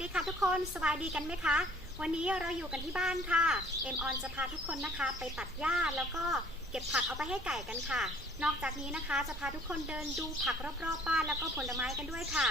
ดีค่ะทุกคนสบายดีกันไหมคะ วันนี้เราอยู่กันที่บ้านค่ะ เอ็มออนจะพาทุกคนนะคะ ไปตัดหญ้าแล้วก็เก็บผักเอาไปให้ไก่กันค่ะ นอกจากนี้นะคะจะพาทุกคนเดินดูผักรอบๆบ้านแล้วก็ผลไม้กันด้วยค่ะ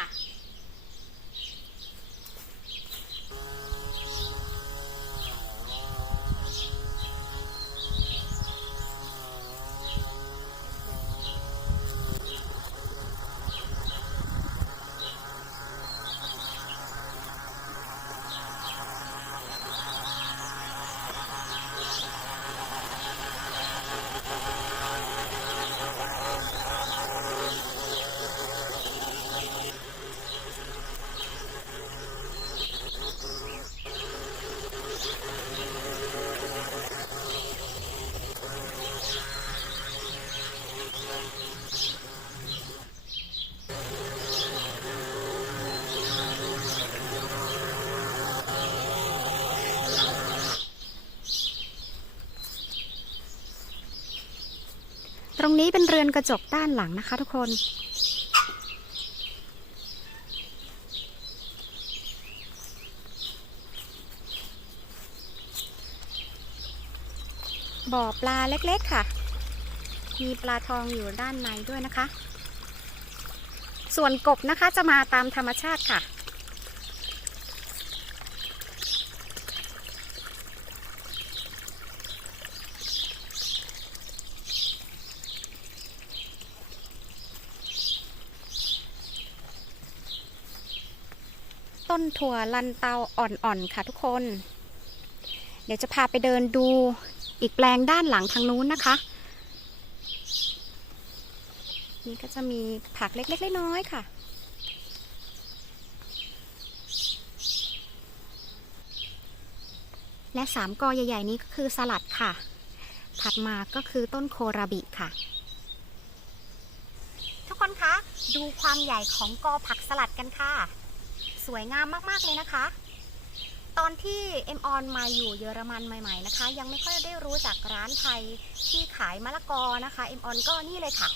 ตือนกระจกด้านหลังนะคะทุกคน บ่อปลาเล็กๆค่ะ มีปลาทองอยู่ด้านในด้วยนะคะ ส่วนกบนะคะจะมาตามธรรมชาติค่ะ ต้ นถั่วลันเตาอ่อนๆค่ะทุกคน เดี๋ยวจะพาไปเดินดูอีกแปลงด้านหลังทางนู้นนะคะ นี่ก็จะมีผักเล็กๆน้อยๆค่ะ และสามกอใหญ่ ๆ นี้ก็คือสลัดค่ะ ถัดมาก็คือต้นโคราบิค่ะทุกคนคะ ดูความใหญ่ของกอผักสลัดกันค่ะ สวยงามมากๆเลยนะคะ ตอนที่เอ็มออนมาอยู่เยอรมันใหม่ ๆนะคะ ยังไม่ค่อยได้รู้จักร้านไทยที่ขายมะละกอนะคะเอ็มออนก็นี่เลยค่ะ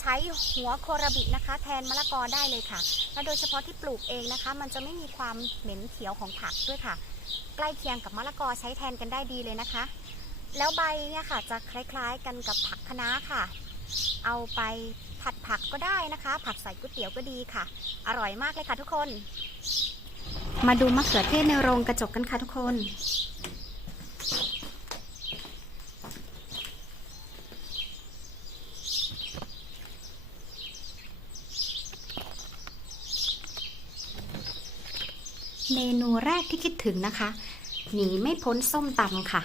ใช้หัวโคราบินะคะ แทนมะละกอได้เลยค่ะและโดยเฉพาะที่ปลูกเองนะคะ มันจะไม่มีความเหม็นเขียวของผักด้วยค่ะ ใกล้เคียงกับมะละกอใช้แทนกันได้ดีเลยนะคะ แล้วใบเนี่ยค่ะจะคล้ายๆกันกับผักคะน้าค่ะ เอาไปผัดผักก็ได้นะคะ ผัดใส่ก๋วยเตี๋ยวก็ดีค่ะ อร่อยมากเลยค่ะทุกคน มาดูมะเขือเทศในโรงกระจกกันค่ะทุกคน เมนูแรกที่คิดถึงนะคะ หนีไม่พ้นส้มตำค่ะ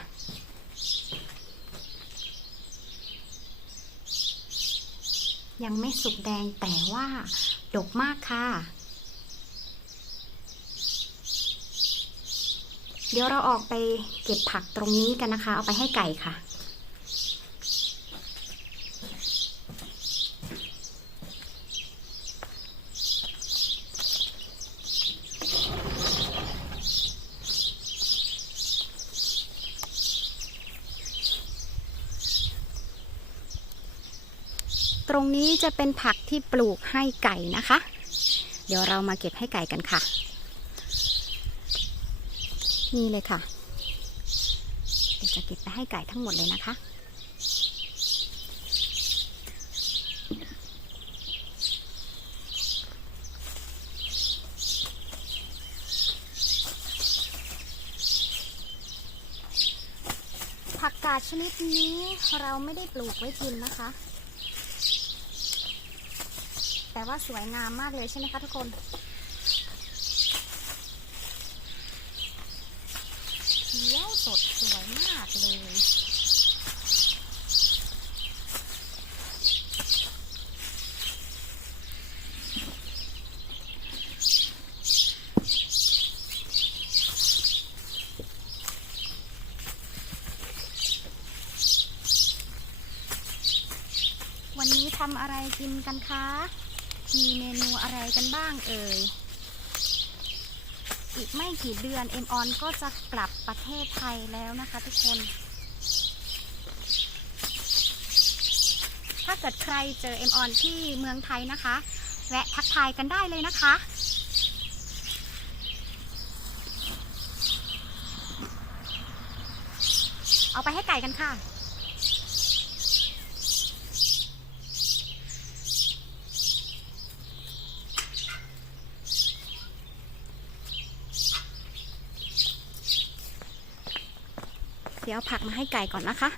ยังไม่สุกแดงแต่ว่า ดกมากค่ะ เดี๋ยวเราออกไปเก็บผักตรงนี้กันนะคะ เอาไปให้ไก่ค่ะ ตรงนี้จะเป็นผักที่ปลูกให้ไก่นะคะ เดี๋ยวเรามาเก็บให้ไก่กันค่ะ นี่เลยค่ะ เดี๋ยวจะเก็บไปให้ไก่ทั้งหมดเลยนะคะ ผักกาดชนิดนี้เราไม่ได้ปลูกไว้กินนะคะ แต่ว่าสวยงามมากเลยใช่ไหมคะทุกคน ทำอะไรกินกันคะ มีเมนูอะไรกันบ้างเอ่ย อีกไม่กี่เดือนเอ็มออนก็จะกลับประเทศไทยแล้วนะคะทุกคน ถ้าเกิดใครเจอเอ็มออนที่เมืองไทยนะคะ แวะทักทายกันได้เลยนะคะเอาไปให้ไก่กันค่ะ เดี๋ยวเอาผักมาให้ไก่ก่อนนะคะ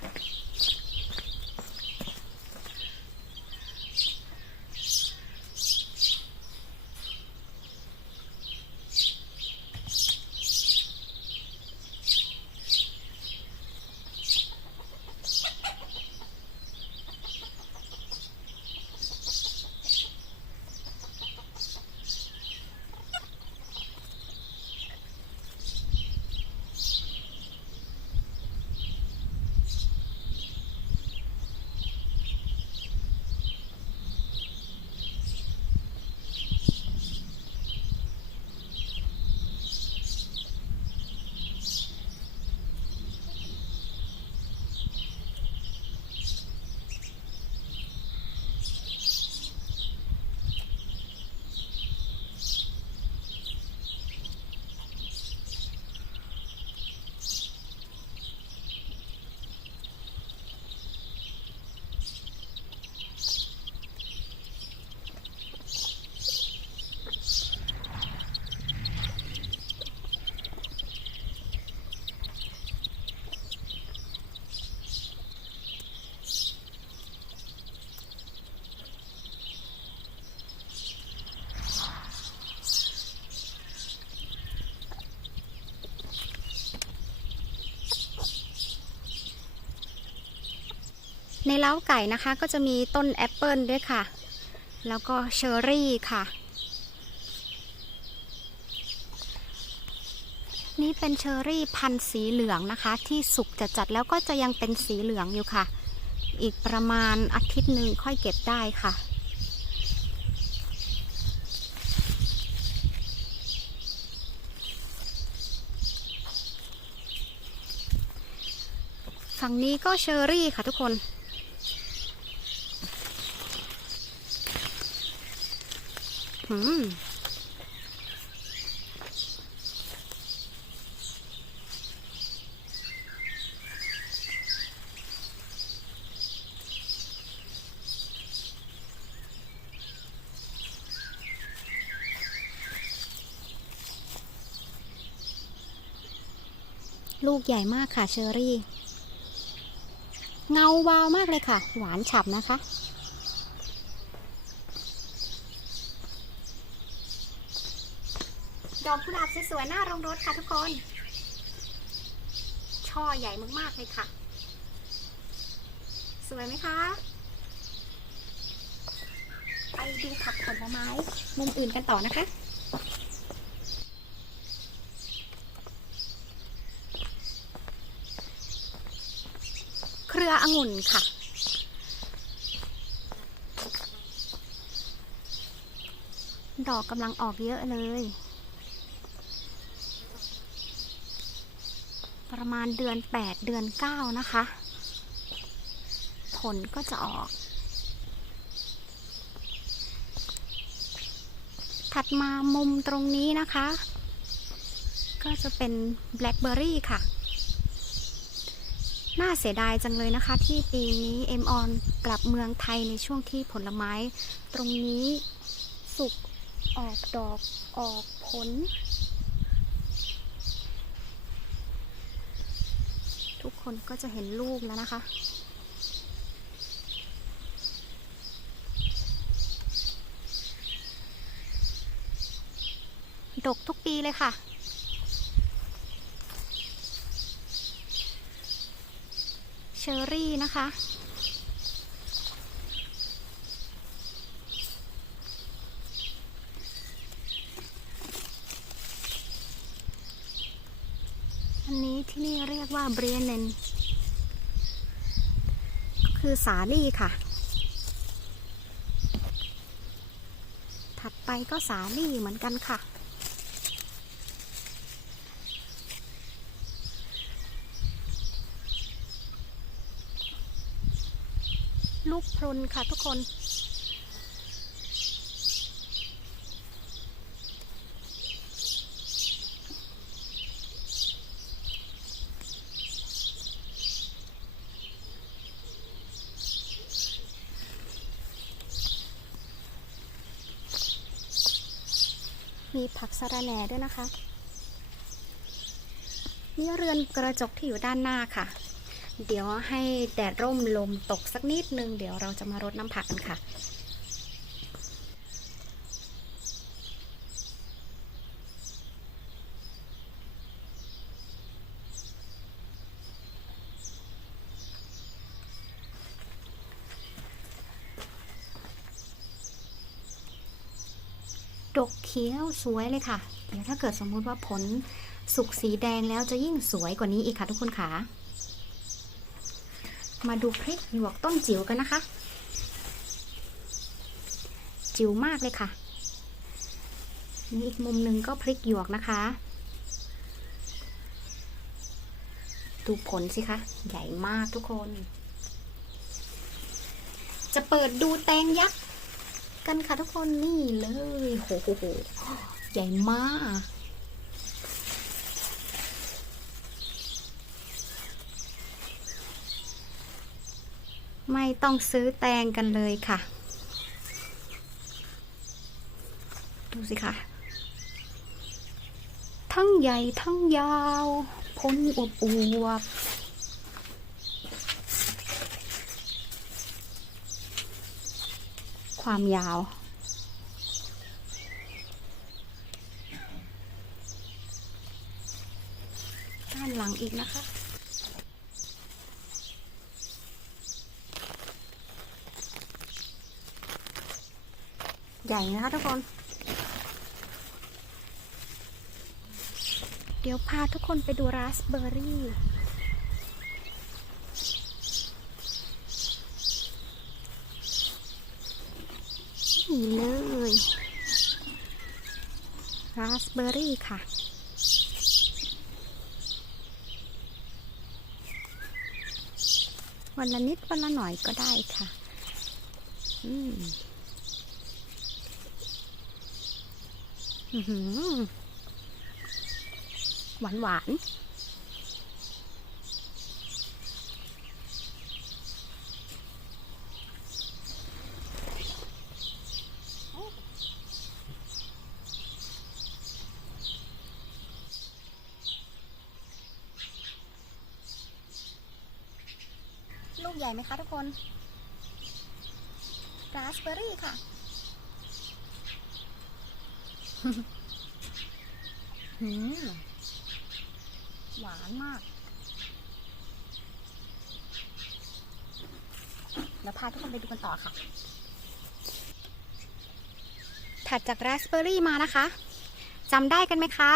ในเล้าไก่นะคะก็จะมีต้นแอปเปิลด้วยค่ะ แล้วก็เชอร์รี่ค่ะ นี่เป็นเชอร์รี่พันธุ์สีเหลืองนะคะ ที่สุกจัดๆแล้วก็จะยังเป็นสีเหลืองอยู่ค่ะ อีกประมาณอาทิตย์หนึ่งค่อยเก็บได้ค่ะฝั่งนี้ก็เชอร์รี่ค่ะทุกคน อืม ลูกใหญ่มากค่ะเชอรี่ เงาวาวมากเลยค่ะ หวานฉ่ำนะคะ ดอกกุหลาบสวยๆหน้าโรงรถค่ะทุกคน ช่อใหญ่มากๆเลยค่ะ สวยไหมคะ ไปดูผักผลไม้มุมอื่นกันต่อนะคะเครือองุ่นค่ะ ดอกกำลังออกเยอะเลย ประมาณเดือน 8 เดือน 9 นะคะ ผลก็จะออก ถัดมามุมตรงนี้นะคะ ก็จะเป็นแบล็คเบอร์รี่ค่ะ น่าเสียดายจังเลยนะคะ ที่ปีนี้เอ็มออนกลับเมืองไทยในช่วงที่ผลไม้ ตรงนี้สุกออกดอกออกผล ทุก คนก็จะเห็นลูกแล้วนะคะ ดกทุกปีเลยค่ะ เชอร์รี่นะคะ ที่นี่เรียกว่าเบรเนนก็คือสาลี่ค่ะ ถัดไปก็สาลี่เหมือนกันค่ะลูกพรุนค่ะทุกคน มีผักสะระแหน่ด้วยนะคะ นี่เรือนกระจกที่อยู่ด้านหน้าค่ะ เดี๋ยวให้แดดร่มลมตกสักนิดนึง เดี๋ยวเราจะมารดน้ำผักกันค่ะ ดกเขียวสวยเลยค่ะ เดี๋ยวถ้าเกิดสมมุติว่าผลสุกสีแดงแล้วจะยิ่งสวยกว่านี้อีกค่ะทุกคนค่ะมาดูพริกหยวกต้นจิ๋วกันนะคะ จิ๋วมากเลยค่ะนี่อีกมุมหนึ่งก็พริกหยวกนะคะ ดูผลสิคะ ใหญ่มากทุกคน จะเปิดดูแตงยักษ์ กันค่ะทุกคนนี่เลยโหโหโหใหญ่มาก ไม่ต้องซื้อแตงกันเลยค่ะ ดูสิค่ะ ทั้งใหญ่ทั้งยาว พ้นอวบอวบ ความยาว ด้านหลังอีกนะคะ ใหญ่นะคะทุกคน เดี๋ยวพาทุกคนไปดูราสเบอร์รี่ นี่เลยราส เบอร์รี่ค่ะ วันละนิดวันละหน่อยก็ได้ค่ะ อืมอื้อหือหวานหวาน ใหญ่ไหมคะทุกคนราสเบอร์รี่ค่ะหืมหวานมาก เดี๋ยวพาทุกคนไปดูกันต่อค่ะ ถัดจากราสเบอร์รี่มานะคะจำได้กันไหมคะ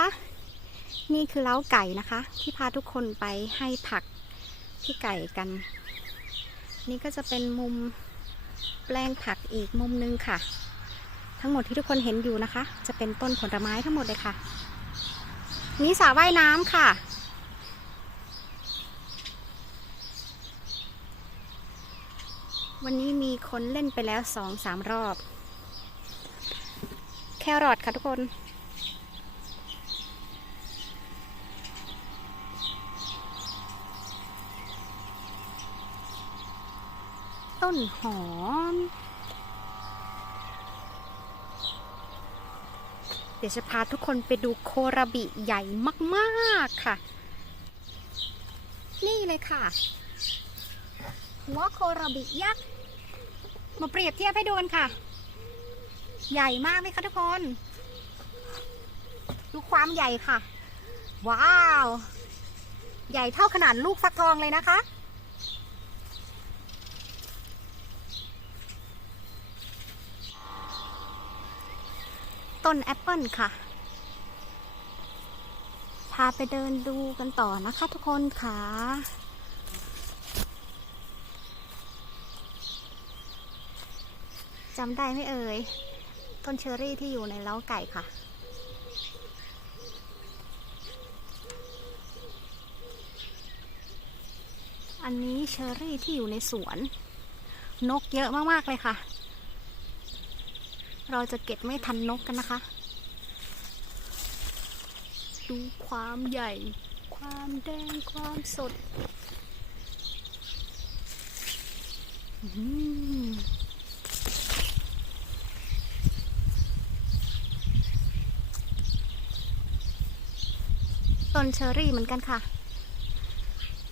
นี่คือเล้าไก่นะคะ ที่พาทุกคนไปให้ผักที่ไก่กัน นี่ก็จะเป็นมุมแปลงผักอีกมุมนึงค่ะ ทั้งหมดที่ทุกคนเห็นอยู่นะคะ จะเป็นต้นผลไม้ทั้งหมดเลยค่ะ นี่สระว่ายน้ำค่ะ วันนี้มีคนเล่นไปแล้วสองสามรอบ แครอทค่ะทุกคน ต้นหอม เดี๋ยวจะพาทุกคนไปดูโคราบิใหญ่มากๆค่ะ นี่เลยค่ะ หัวโคราบิยักษ์มาเปรียบเทียบให้ดูกันค่ะ ใหญ่มากไหมคะทุกคน ดูความใหญ่ค่ะ ว้าว ใหญ่เท่าขนาดลูกฟักทองเลยนะคะ ต้นแอปเปิลค่ะ พาไปเดินดูกันต่อนะคะทุกคนค่ะ จำได้ไหมเอ่ย ต้นเชอรี่ที่อยู่ในเล้าไก่ค่ะอันนี้เชอรี่ที่อยู่ในสวน นกเยอะมาก ๆ เลยค่ะ เราจะเก็บไม่ทันนกกันนะคะ ดูความใหญ่ ความแดงความสดต้นเชอรี่เหมือนกันค่ะ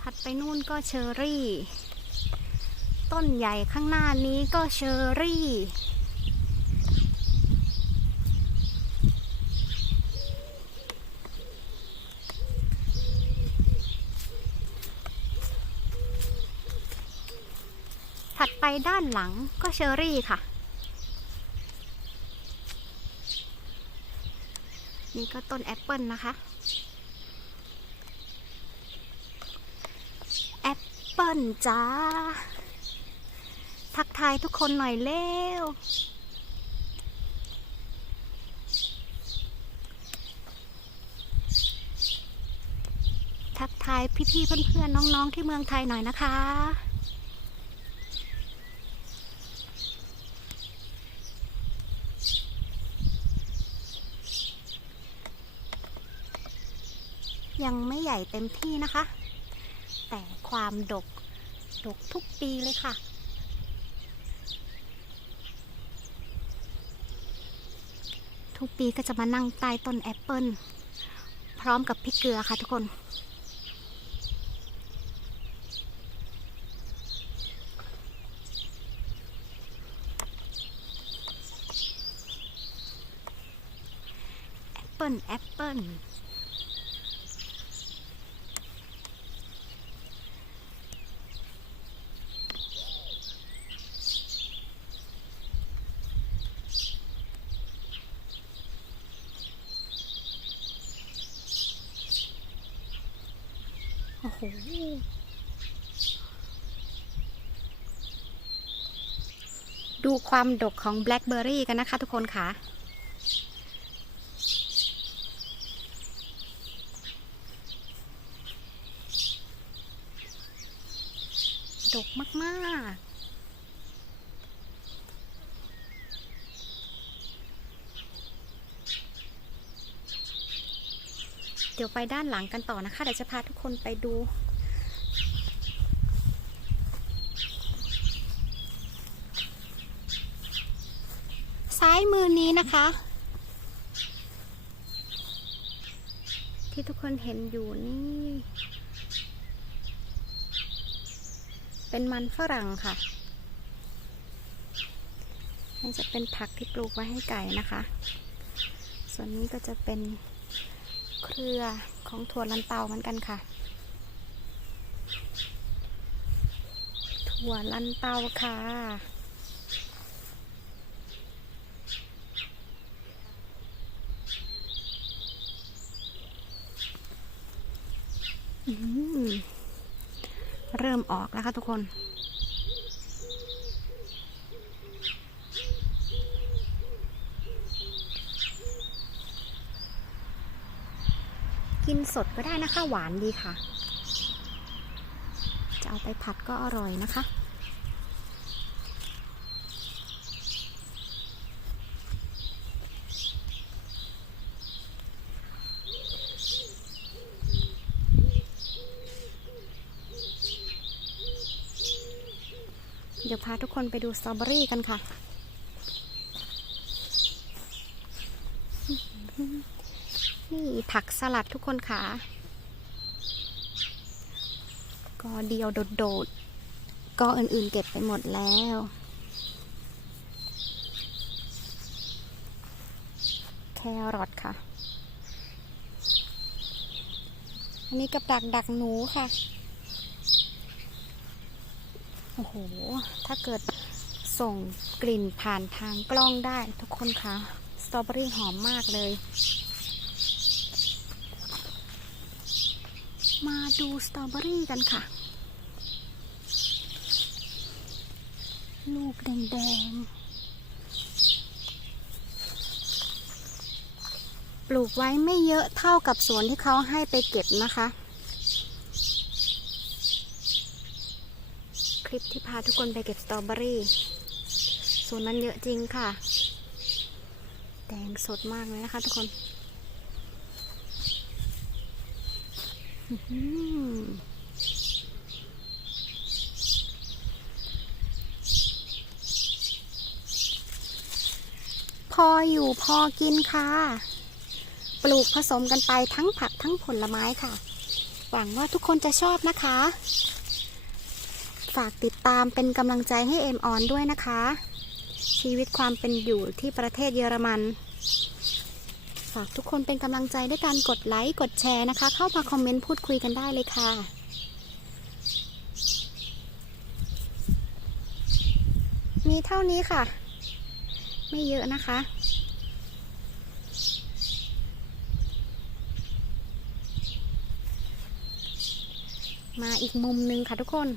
ถัดไปนู่นก็เชอรี่ ต้นใหญ่ข้างหน้านี้ก็เชอรี่ ถัดไปด้านหลังก็เชอรี่ค่ะ นี่ก็ต้นแอปเปิลนะคะแอปเปิลจ้า ทักทายทุกคนหน่อยเร็วทักทายพี่ๆเพื่อนๆน้องๆที่เมืองไทยหน่อยนะคะ ยังไม่ใหญ่เต็มที่นะคะ แต่ความดก ดกทุกปีเลยค่ะ ทุกปีก็จะมานั่งใต้ต้นแอปเปิลพร้อมกับพริกเกลือค่ะทุกคน แอปเปิลแอปเปิล โอ้โห ดู ความดกของแบล็คเบอร์รี่กันนะคะทุกคนค่ะ ดกมากๆเดี๋ยวไปด้านหลังกันต่อนะคะ เดี๋ยวจะพาทุกคนไปดู ซ้าย มือนี้นะคะ ที่ทุกคนเห็นอยู่นี่ เป็นมันฝรั่งค่ะนี่จะเป็นผักที่ปลูกไว้ให้ไก่นะคะ ส่วนนี้ก็จะเป็นเครือของถั่วลันเตาเหมือนกันค่ะ ถั่วลันเตาค่ะ อืมเริ่ม ออกแล้วค่ะทุกคน กินสดก็ได้นะคะหวานดีค่ะ จะเอาไปผัดก็อร่อยนะคะ เดี๋ยวพา ทุกคนไปดูสตรอเบอรี่กันค่ะ นี่ผักสลัดทุกคนค่ะ ก็เดียวโดดๆ ก็อื่นๆเก็บไปหมดแล้วแครอทค่ะ อันนี้กับดักดักหนูค่ะ โอ้โห ถ้าเกิดส่งกลิ่นผ่านทางกล้องได้ทุกคนคะสตรอเบอรี่หอมมากเลย มาดูสตรอเบอรี่กันค่ะ ลูกแดงๆ ปลูกไว้ไม่เยอะเท่ากับสวนที่เขาให้ไปเก็บนะคะ ลิปที่พาทุกคนไปเก็บสตรอเบอรี่ส่วนนั้นเยอะจริงค่ะ แดงสดมากเลยนะคะทุกคนพออยู่พอกินค่ะ ปลูกผสมกันไปทั้งผักทั้งผลไม้ค่ะ หวังว่าทุกคนจะชอบนะคะ ฝากติดตามเป็นกำลังใจให้เอ็มออนด้วยนะคะ ชีวิตความเป็นอยู่ที่ประเทศเยอรมัน ฝากทุกคนเป็นกำลังใจด้วยการกดไลค์กดแชร์นะคะ เข้ามาคอมเมนต์พูดคุยกันได้เลยค่ะมีเท่านี้ค่ะ ไม่เยอะนะคะ มาอีกมุมหนึ่งค่ะทุกคน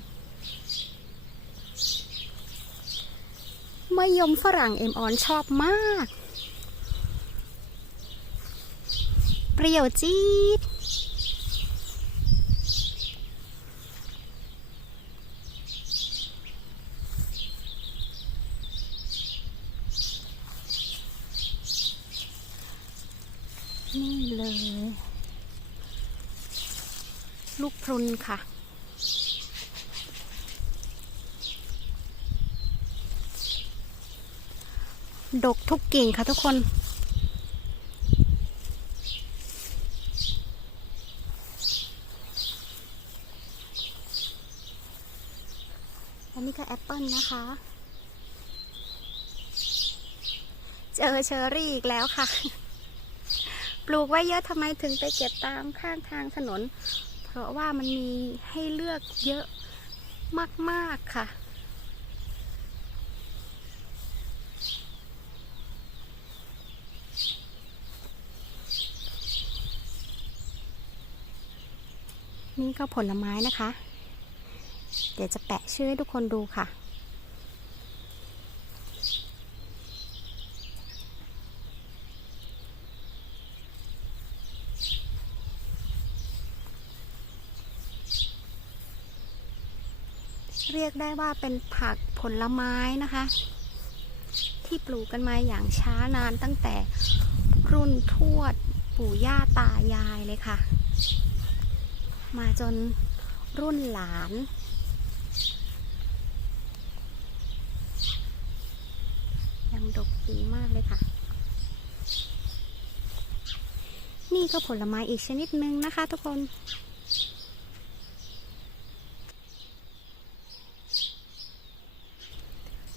มะยมฝรั่งเอ็มออนชอบมาก เปรี้ยวจี๊ดนี่เลย ลูกพรุนค่ะ ดกทุกกิ่งค่ะทุกคน อันนี้ก็แอปเปิลนะคะ เจอเชอรี่อีกแล้วค่ะ ปลูกไว้เยอะทำไมถึงไปเก็บตามข้างทางถนน เพราะว่ามันมีให้เลือกเยอะมาก ๆ ค่ะ นี่ก็ผลไม้นะคะ เดี๋ยวจะแปะชื่อให้ทุกคนดูค่ะ เรียกได้ว่าเป็นผักผลไม้นะคะ ที่ปลูกกันมาอย่างช้านานตั้งแต่รุ่นทวดปู่ย่าตายายเลยค่ะ มาจนรุ่นหลาน ยังดกดีมากเลยค่ะ นี่ก็ผลไม้อีกชนิดหนึ่งนะคะทุกคน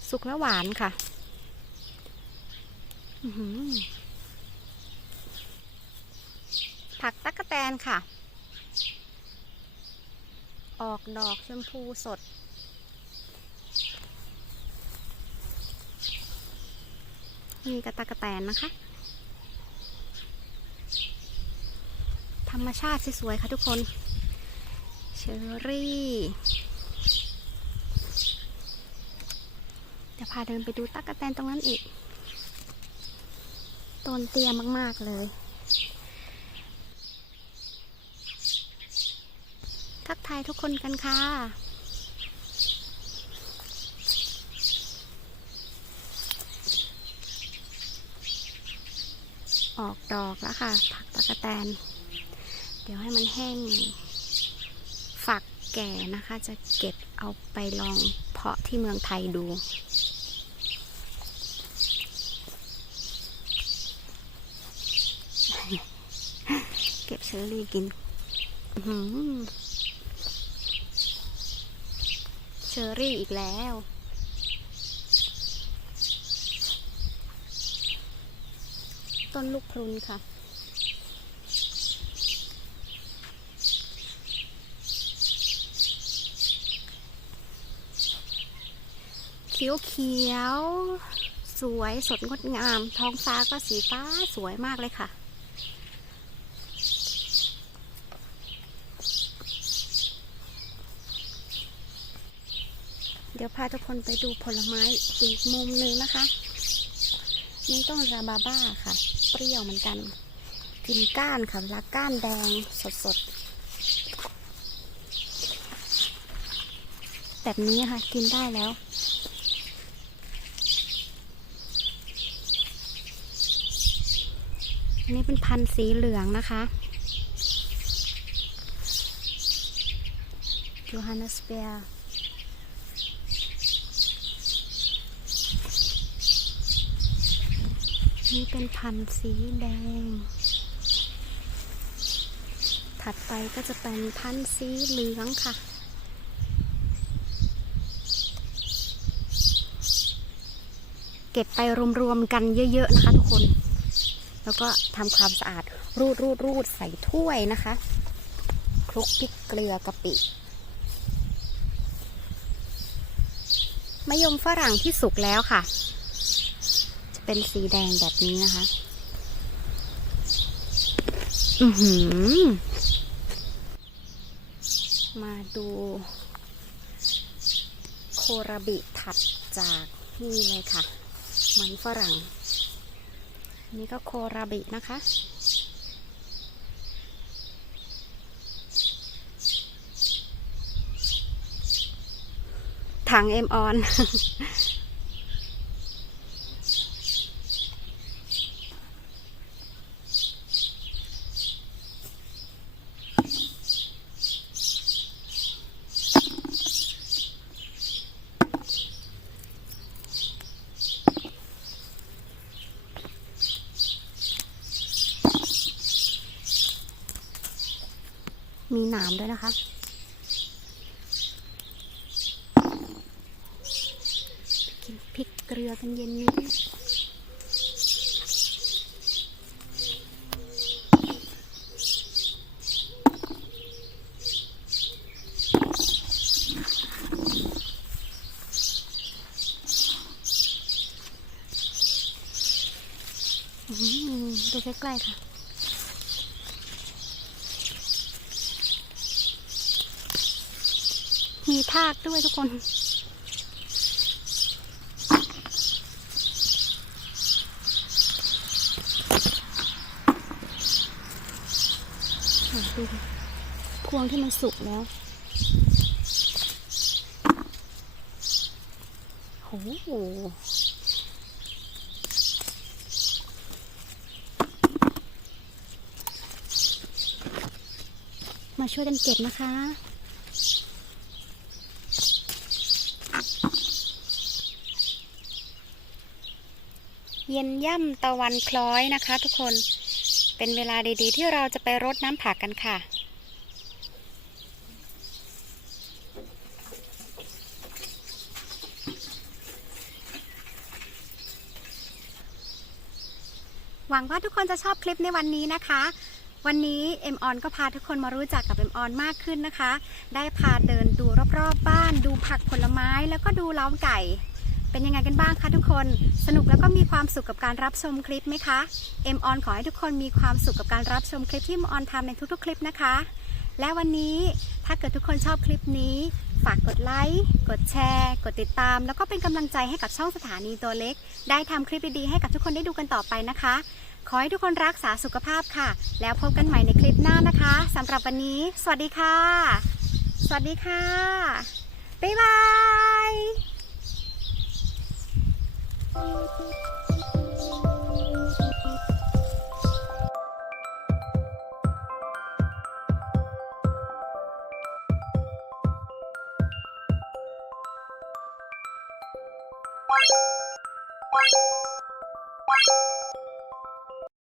สุกและหวานค่ะ ผักตั๊กแตนค่ะ ออกดอกชมพูสด นี่กระตากระแตนนะคะ ธรรมชาติสวยๆค่ะทุกคน เชอรี่เดี๋ยวพาเดินไปดูตั๊กแตนตรงนั้นอีก ต้นเตี้ยมากๆเลย ทักทายทุกคนกันค่ะออกดอกแล้วค่ะ ผักตะกะแตน เดี๋ยวให้มันแห้ง ฝักแก่นะคะ จะเก็บเอาไปลองเพาะที่เมืองไทยดู เก็บเชอรี่กิน อื อหือเชอรี่อีกแล้ว ต้นลูกพรุนค่ะ เขียวเขียว สวยสดงดงาม ท้องฟ้าก็สีฟ้าสวยมากเลยค่ะ เดี๋ยวพาทุกคนไปดูผลไม้อีกมุมหนึ่งนะคะนี่ต้นราบาบ้าค่ะ เปรี้ยวเหมือนกันกินก้านค่ะเวลาก้านแดงสดๆ แบบนี้ค่ะกินได้แล้วอันนี้เป็นพันธุ์สีเหลืองนะคะยูฮ a น n สเปีย นี่เป็นพันธุ์สีแดง ถัดไปก็จะเป็นพันธุ์สีเหลืองค่ะ เก็บไปรวมๆกันเยอะๆนะคะทุกคน แล้วก็ทำความสะอาดรูดรูดรูดใส่ถ้วยนะคะคลุกพริกเกลือกะปิมะยมฝรั่งที่สุกแล้วค่ะจะ เป็นสีแดงแบบนี้นะคะ อือหือ มาดู โคราบิถัดจากนี่เลยค่ะ มันฝรั่ง นี่ก็โคราบินะคะถังเอ็มออน มีหนามด้วยนะคะกินพริกเกลือกันเย็นนี้ดูใกล้ๆค่ะ ทากด้วยทุกคนดูดิพวงที่มันสุกแล้วโอ้โหมาช่วยกันเก็บนะคะ ย็นย่ำตะวันคล้อยนะคะ ทุกคนเป็นเวลาดีๆ ที่เราจะไปรดน้ำผักกันค่ะ หวังว่าทุกคนจะชอบคลิปในวันนี้นะคะ วันนี้เอ็มออนก็พาทุกคนมารู้จักกับเอ็มออนมากขึ้นนะคะ ได้พาเดินดูรอบๆบบ้าน ดูผักผลไม้แล้วก็ดูเล้าไก่ เป็นยังไงกันบ้างคะทุกคน สนุกแล้วก็มีความสุขกับการรับชมคลิปไหมคะ เอ็มออนขอให้ทุกคนมีความสุขกับการรับชมคลิปที่เอ็มออนทำในทุกๆ คลิปนะคะ และวันนี้ถ้าเกิดทุกคนชอบคลิปนี้ ฝากกดไลค์กดแชร์ กดติดตาม แล้วก็เป็นกำลังใจให้กับช่องสถานีตัวเล็ก ได้ทำคลิปดีๆให้กับทุกคนได้ดูกันต่อไปนะคะ ขอให้ทุกคนรักษาสุขภาพค่ะ แล้วพบกันใหม่ในคลิปหน้านะคะสำหรับวันนี้ สวัสดีค่ะ สวัสดีค่ะบ๊ายบาย Thank you.